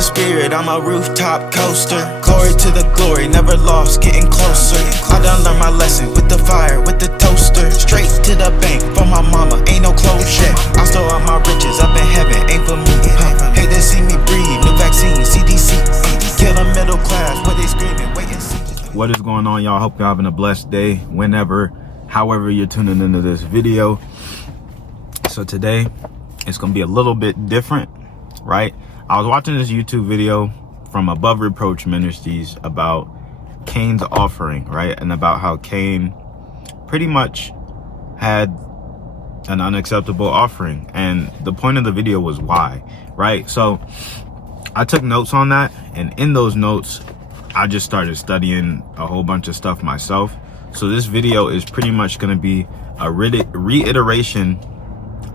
the spirit, I'm a rooftop coaster. Glory to the glory, never lost, getting closer. I done learned my lesson with the fire, with the toaster. Straight to the bank for my mama, ain't no closure. I still out my riches, up in heaven, ain't for me. Hate to see me breathe, new vaccine, CDC. Kill the middle class, what they screaming, wait and see. What is going on, y'all? Hope you're having a blessed day, whenever, however you're tuning into this video. So today, it's gonna be a little bit different, right? I was watching this YouTube video from Above Reproach Ministries about Cain's offering, right? And about how Cain pretty much had an unacceptable offering. And the point of the video was why, right? So I took notes on that, and in those notes, I just started studying a whole bunch of stuff myself. So this video is pretty much gonna be a reiteration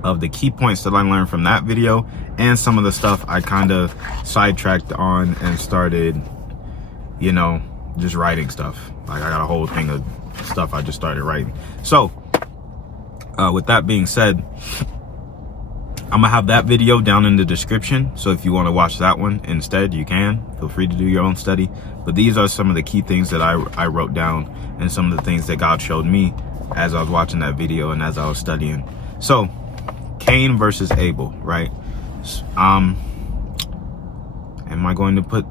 of the key points that I learned from that video and some of the stuff I kind of sidetracked on and started, you know, just writing stuff. Like I got a whole thing of stuff I just started writing. So with that being said, I'm gonna have that video down in the description. So if you want to watch that one instead, you can. Feel free to do your own study. But these are some of the key things that I wrote down and some of the things that God showed me as I was watching that video and as I was studying. So Cain versus Abel, right? Am I going to put,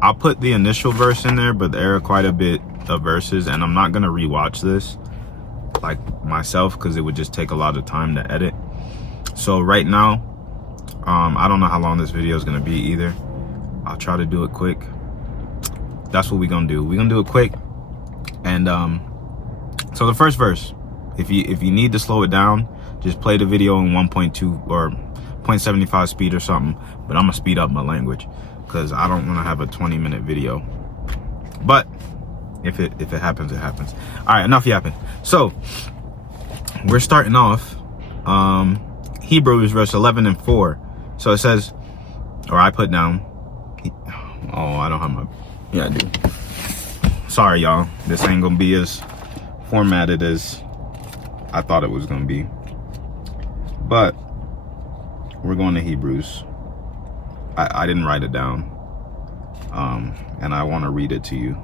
I'll put the initial verse in there, but there are quite a bit of verses, and I'm not going to rewatch this like myself because it would just take a lot of time to edit. So right now, I don't know how long this video is going to be either. I'll try to do it quick. That's what we're going to do. We're going to do it quick. And so the first verse, if you need to slow it down, just play the video in 1.2 or 0.75 speed or something. But I'm gonna speed up my language because I don't want to have a 20-minute video. But if it happens, it happens. All right, enough yapping. So we're starting off Hebrews verse 11 and 4. So it says, or I put down. Oh, I don't have my. Yeah, I do. Sorry, y'all. This ain't gonna be as formatted as I thought it was gonna be. But we're going to Hebrews. I didn't write it down. And I want to read it to you.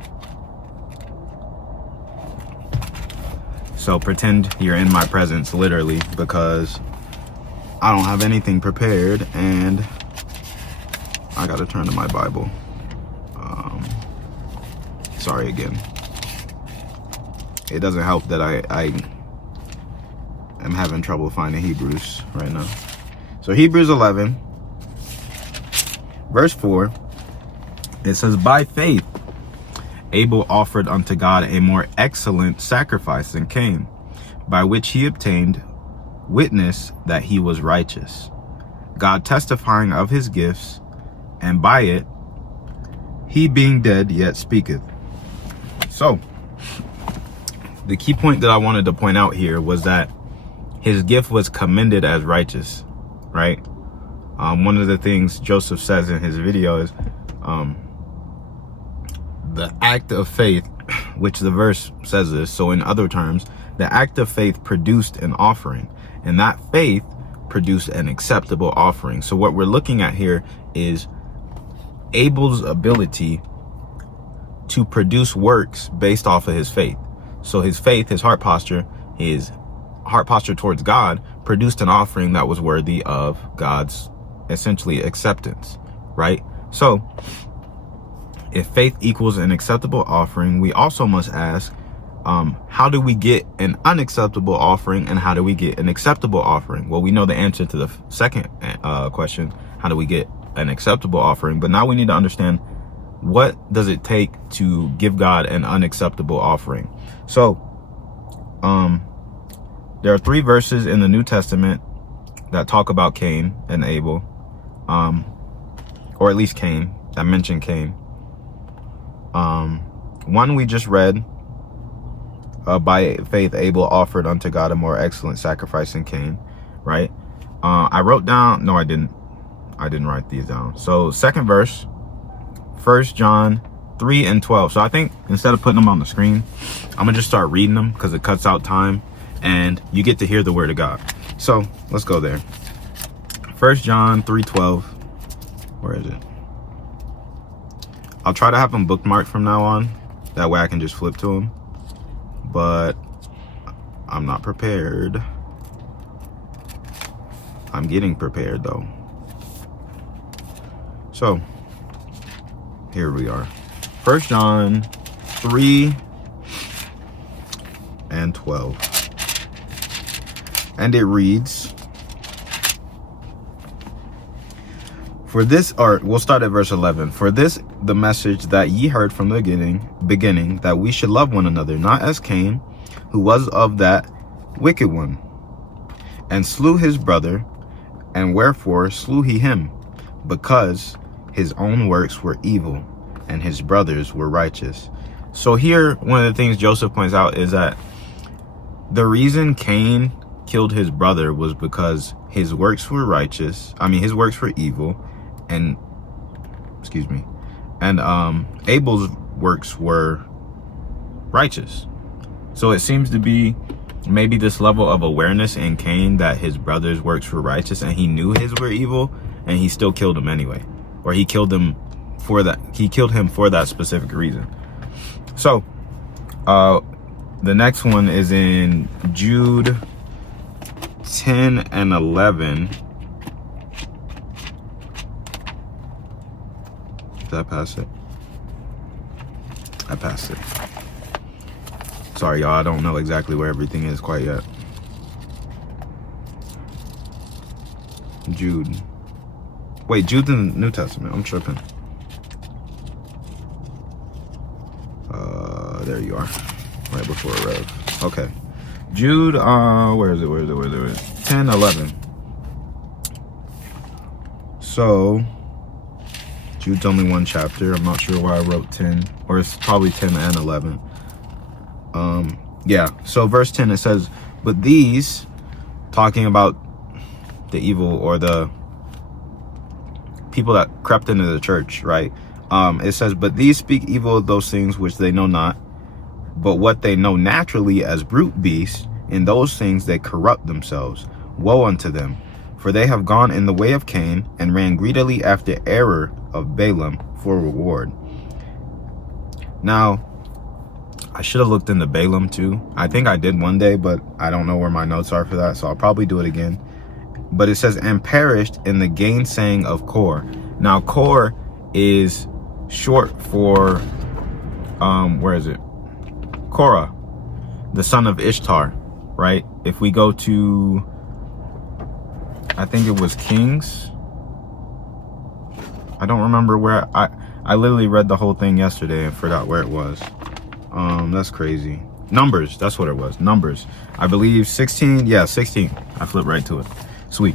So pretend you're in my presence, literally, because I don't have anything prepared and I got to turn to my Bible. Sorry again. It doesn't help that I'm having trouble finding Hebrews right now. So Hebrews 11, verse 4, it says, by faith, Abel offered unto God a more excellent sacrifice than Cain, by which he obtained witness that he was righteous, God testifying of his gifts, and by it, he being dead yet speaketh. So, the key point that I wanted to point out here was that his gift was commended as righteous, right? One of the things Joseph says in his video is the act of faith, which the verse says this. So in other terms, the act of faith produced an offering, and that faith produced an acceptable offering. So what we're looking at here is Abel's ability to produce works based off of his faith. So his faith, his heart posture towards God produced an offering that was worthy of God's essentially acceptance, right? So if faith equals an acceptable offering, we also must ask, how do we get an unacceptable offering and how do we get an acceptable offering? Well, we know the answer to the second question, how do we get an acceptable offering? But now we need to understand, what does it take to give God an unacceptable offering? So there are 3 verses in the New Testament that talk about Cain and Abel, or at least Cain, that mention Cain. One we just read, by faith Abel offered unto God a more excellent sacrifice than Cain, right? I wrote down, no, I didn't write these down. So second verse, 1 John 3 and 12. So I think instead of putting them on the screen, I'm gonna just start reading them because it cuts out time and you get to hear the word of God. So let's go there. 1 John 3:12. Where is it? I'll try to have them bookmarked from now on. That way I can just flip to them. But I'm not prepared. I'm getting prepared though. So here we are. 1 John 3 and 12. And it reads, for this, or we'll start at verse 11. For this, the message that ye heard from the beginning, that we should love one another, not as Cain, who was of that wicked one, and slew his brother. And wherefore slew he him? Because his own works were evil, and his brothers were righteous. So here, one of the things Joseph points out is that the reason Cain killed his brother was because his works were righteous. I mean, his works were evil, and Abel's works were righteous. So it seems to be maybe this level of awareness in Cain that his brother's works were righteous, and he knew his were evil, and he still killed him anyway. Or he killed him for that. He killed him for that specific reason. So the next one is in Jude 10 and 11. Did I pass it? I passed it. Sorry, y'all. I don't know exactly where everything is quite yet. Jude. Wait, Jude's in the New Testament. I'm tripping. There you are. Right before Rev. Okay. Jude, where is it? 10, 11. So, Jude's only one chapter. I'm not sure why I wrote 10. Or it's probably 10 and 11. Yeah. So verse 10, it says, but these, talking about the evil or the people that crept into the church, right? It says, but these speak evil of those things which they know not, but what they know naturally as brute beasts, in those things they corrupt themselves. Woe unto them, for they have gone in the way of Cain, and ran greedily after error of Balaam for reward. Now, I should have looked into Balaam too. I think I did one day, but I don't know where my notes are for that, so I'll probably do it again. But it says, and perished in the gainsaying of Kor. Now, Kor is short for, where is it? Korah, the son of Ishtar, right? If we go to, I think it was Kings. I don't remember where. I literally read the whole thing yesterday and forgot where it was. That's crazy. Numbers, that's what it was. Numbers. I believe 16. Yeah, 16. I flipped right to it. Sweet.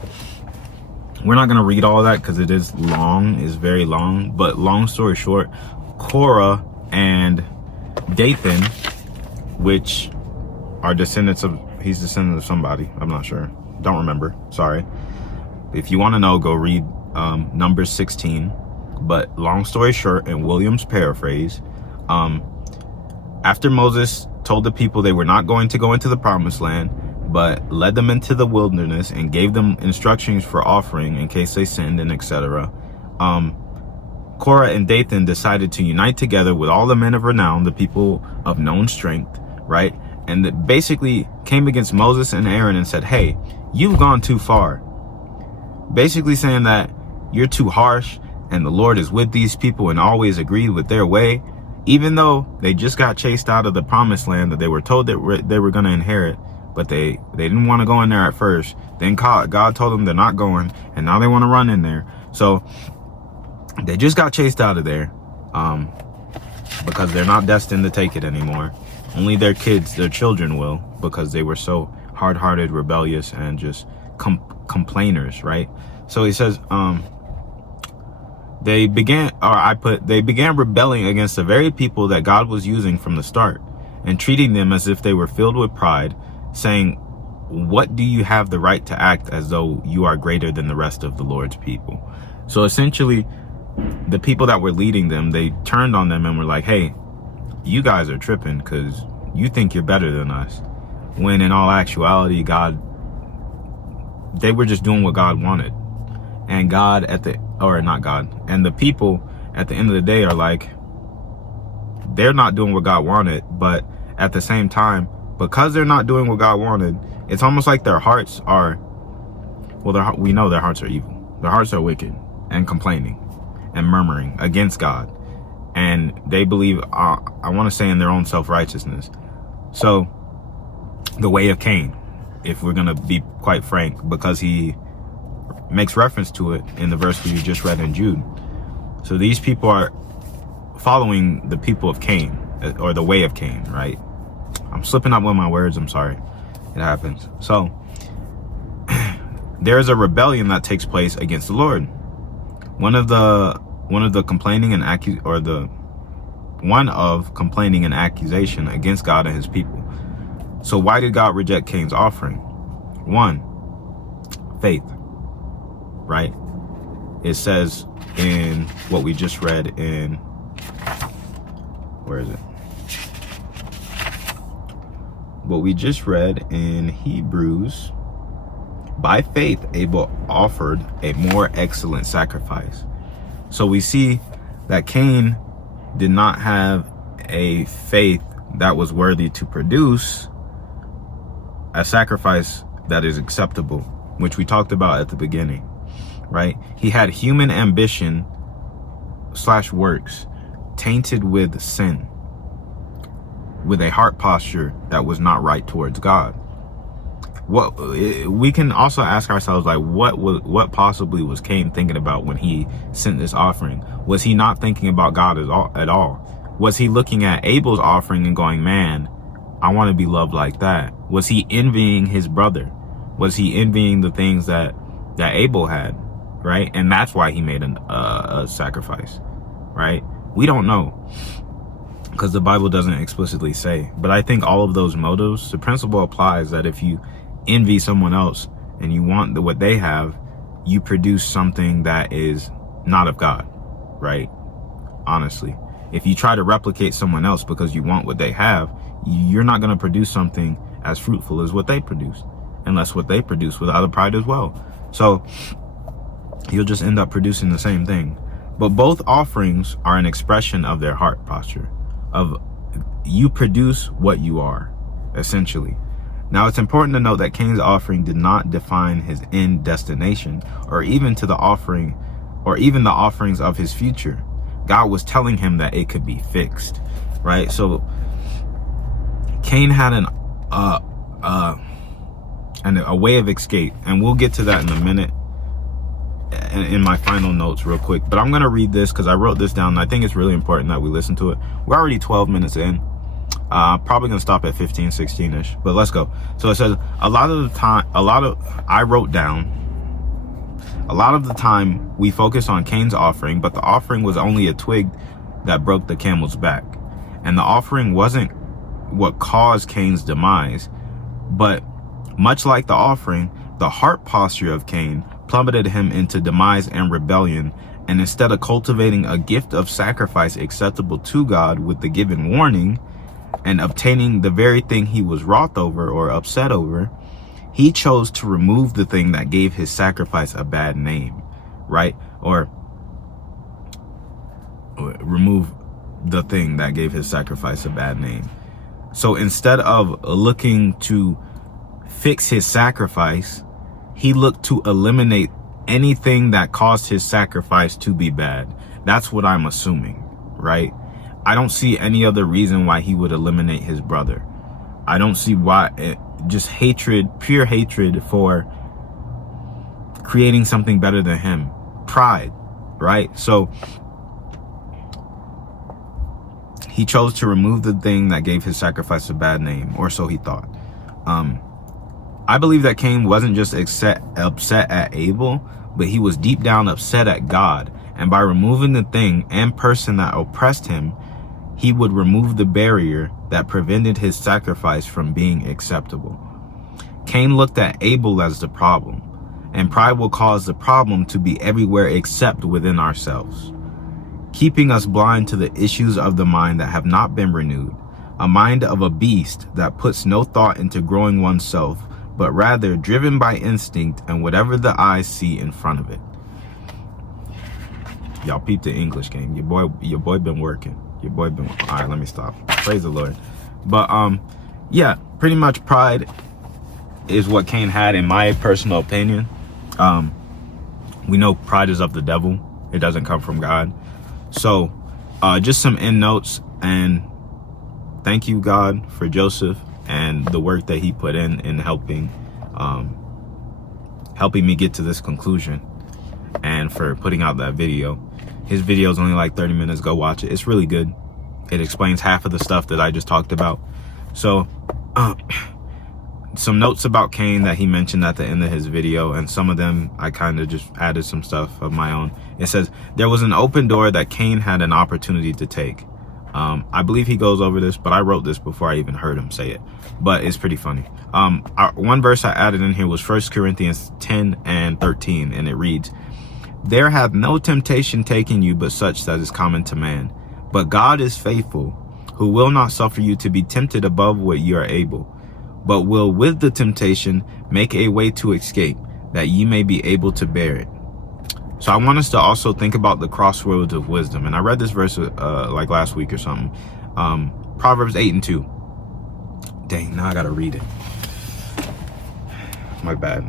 We're not going to read all of that because it is long. It's very long. But long story short, Korah and Dathan, which are descendants of, he's descendant of somebody. I'm not sure. Don't remember. Sorry. If you want to know, go read Numbers 16. But long story short, in William's paraphrase, after Moses told the people they were not going to go into the promised land, but led them into the wilderness and gave them instructions for offering in case they sinned and etc. Korah and Dathan decided to unite together with all the men of renown, the people of known strength, right? And that basically came against Moses and Aaron and said, hey, you've gone too far. Basically saying that you're too harsh and the Lord is with these people and always agreed with their way, even though they just got chased out of the promised land that they were told that they were going to inherit. But they didn't want to go in there at first. Then God told them they're not going, and now they want to run in there. So they just got chased out of there because they're not destined to take it anymore. Only their kids, their children will, because they were so hard-hearted, rebellious, and just complainers, right? So he says, they began rebelling against the very people that God was using from the start and treating them as if they were filled with pride, saying, what do you have the right to act as though you are greater than the rest of the Lord's people? So essentially, the people that were leading them, they turned on them and were like, hey, you guys are tripping because you think you're better than us. When in all actuality, they were just doing what God wanted. And and the people at the end of the day are like, they're not doing what God wanted, but at the same time, because they're not doing what God wanted, it's almost like their hearts are, well, we know their hearts are evil. Their hearts are wicked and complaining and murmuring against God. And they believe, I want to say, in their own self-righteousness. So the way of Cain, if we're going to be quite frank, because he makes reference to it in the verse we just read in Jude. So these people are following the people of Cain, or the way of Cain, right? I'm slipping up with my words. I'm sorry. It happens. So there is a rebellion that takes place against the Lord. One of complaining and accusation against God and his people. So why did God reject Cain's offering? 1, faith, right? It says in what we just read in, where is it? What we just read in Hebrews, by faith, Abel offered a more excellent sacrifice. So we see that Cain did not have a faith that was worthy to produce a sacrifice that is acceptable, which we talked about at the beginning, right? He had human ambition / works tainted with sin, with a heart posture that was not right towards God. What we can also ask ourselves, like, what possibly was Cain thinking about when he sent this offering? Was he not thinking about God at all? Was he looking at Abel's offering and going, man, I want to be loved like that? Was he envying his brother? Was he envying the things that Abel had, right? And that's why he made a sacrifice, right? We don't know, because the Bible doesn't explicitly say. But I think all of those motives, the principle applies that if you envy someone else and you want what they have, you produce something that is not of God, right? Honestly, if you try to replicate someone else because you want what they have, you're not going to produce something as fruitful as what they produce, unless what they produce with other pride as well. So you'll just end up producing the same thing. But both offerings are an expression of their heart posture, of you produce what you are, essentially. Now, it's important to note that Cain's offering did not define his end destination, or even the offerings of his future. God was telling him that it could be fixed, right? So Cain had a way of escape, and we'll get to that in a minute in my final notes real quick. But I'm going to read this because I wrote this down, and I think it's really important that we listen to it. We're already 12 minutes in. Probably gonna stop at 15, 16-ish, but let's go. So it says, a lot of the time we focus on Cain's offering, but the offering was only a twig that broke the camel's back. And the offering wasn't what caused Cain's demise, but much like the offering, the heart posture of Cain plummeted him into demise and rebellion. And instead of cultivating a gift of sacrifice acceptable to God with the given warning, and obtaining the very thing he was wroth over or upset over, he chose to remove the thing that gave his sacrifice a bad name, right? Or remove the thing that gave his sacrifice a bad name. So instead of looking to fix his sacrifice, he looked to eliminate anything that caused his sacrifice to be bad. That's what I'm assuming, right? I don't see any other reason why he would eliminate his brother. I don't see why. Just hatred, pure hatred for creating something better than him. Pride, right? So he chose to remove the thing that gave his sacrifice a bad name, or so he thought. I believe that Cain wasn't just upset at Abel, but he was deep down upset at God. And by removing the thing and person that oppressed him, he would remove the barrier that prevented his sacrifice from being acceptable. Cain looked at Abel as the problem, and pride will cause the problem to be everywhere except within ourselves, keeping us blind to the issues of the mind that have not been renewed, a mind of a beast that puts no thought into growing oneself, but rather driven by instinct and whatever the eyes see in front of it. Y'all peep the English game. Your boy been working. Your boy been, all right, let me stop. Praise the Lord. But yeah, pretty much pride is what Cain had, in my personal opinion. We know pride is of the devil. It doesn't come from God. So just some end notes, and thank you, God, for Joseph and the work that he put in helping me get to this conclusion, and for putting out that video. His video is only like 30 minutes. Go watch it. It's really good. It explains half of the stuff that I just talked about. So some notes about Cain that he mentioned at the end of his video, and some of them I kind of just added some stuff of my own. It says, there was an open door that Cain had an opportunity to take. I believe he goes over this, but I wrote this before I even heard him say it, but it's pretty funny. One verse I added in here was 1 Corinthians 10 and 13, and it reads, there hath no temptation taken you but such that is common to man. But God is faithful, who will not suffer you to be tempted above what you are able, but will with the temptation make a way to escape, that ye may be able to bear it. So I want us to also think about the crossroads of wisdom. And I read this verse like last week or something. Proverbs 8 and 2. Dang, now I gotta read it. My bad.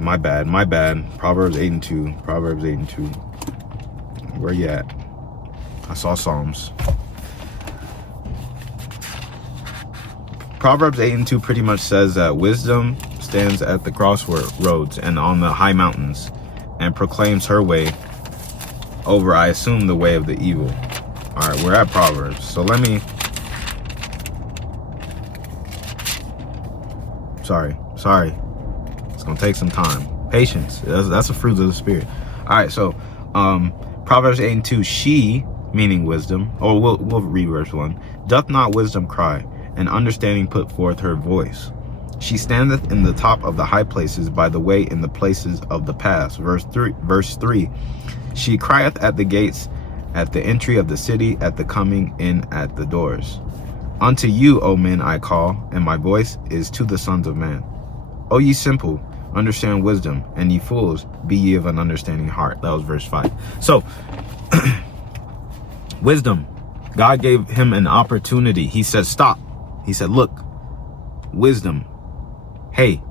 Proverbs 8 and 2. Proverbs 8 and 2. Where you at? I saw Psalms. Proverbs 8 and 2 pretty much says that wisdom stands at the crossroads and on the high mountains, and proclaims her way over, I assume, the way of the evil. All right, we're at Proverbs. So let me... Sorry. It's going to take some time. Patience. That's the fruit of the Spirit. All right, so Proverbs 8 and 2, she, meaning wisdom, or we'll read verse 1, doth not wisdom cry, and understanding put forth her voice. She standeth in the top of the high places, by the way in the places of the paths. Verse 3, she crieth at the gates, at the entry of the city, at the coming in at the doors. Unto you, O men, I call, and my voice is to the sons of man. O ye simple, understand wisdom, and ye fools, be ye of an understanding heart. That was verse 5. So, wisdom. God gave him an opportunity. He said, stop. He said, look, wisdom. Hey,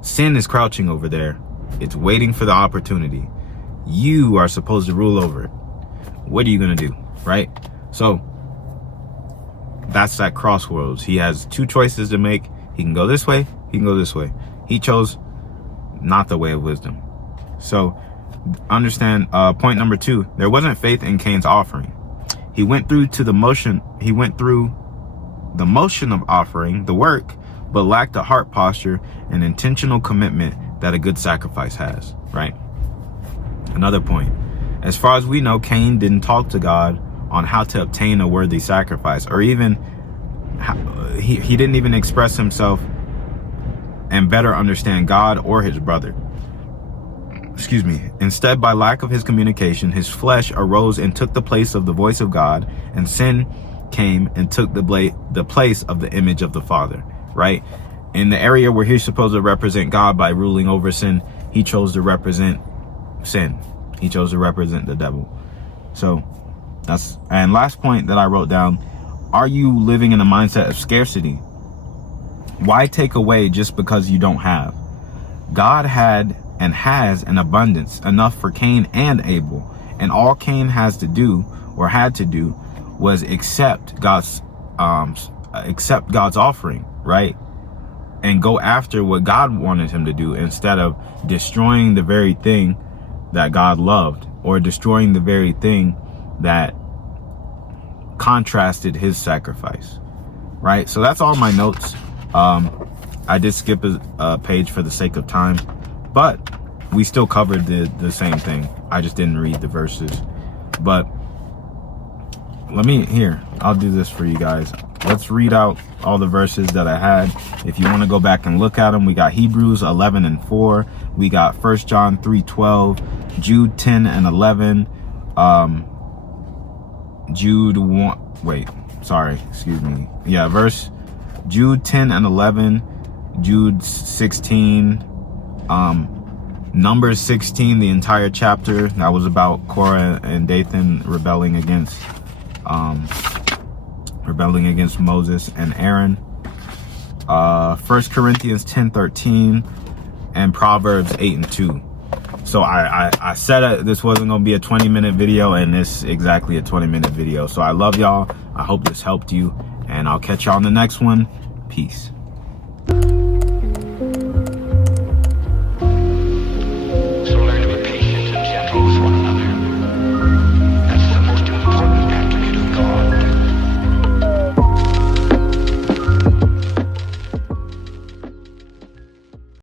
sin is crouching over there. It's waiting for the opportunity. You are supposed to rule over it. What are you going to do? Right? So, that's that crossroads. He has two choices to make. He can go this way. He can go this way. He chose not the way of wisdom. So understand point number 2. There wasn't faith in Cain's offering. He went through the motion of offering the work, but lacked a heart posture and intentional commitment that a good sacrifice has. Right? Another point. As far as we know, Cain didn't talk to God on how to obtain a worthy sacrifice, or even he didn't even express himself and better understand God or his brother. Excuse me. Instead, by lack of his communication, his flesh arose and took the place of the voice of God, and sin came and took the place of the image of the Father. Right? In the area where he's supposed to represent God by ruling over sin, he chose to represent sin. He chose to represent the devil. So and last point that I wrote down, are you living in a mindset of scarcity? Why take away just because you don't have? God had and has an abundance, enough for Cain and Abel, and all Cain has to do, or had to do, was accept God's offering, right? And go after what God wanted him to do, instead of destroying the very thing that God loved, or destroying the very thing that contrasted his sacrifice. Right? So that's all my notes. I did skip a page for the sake of time, but we still covered the same thing. I just didn't read the verses. But I'll do this for you guys. Let's read out all the verses that I had. If you want to go back and look at them, we got Hebrews 11 and 4. We got 1 John 3:12, Jude 10 and 11, Jude 1, Jude 10 and 11, Jude 16, Numbers 16, the entire chapter. That was about Korah and Dathan rebelling against rebelling against Moses and Aaron. 1 Corinthians 10:13 and Proverbs 8:2. So I said this wasn't gonna be a 20-minute video, and this is exactly a 20-minute video. So I love y'all. I hope this helped you, and I'll catch y'all on the next one. Peace.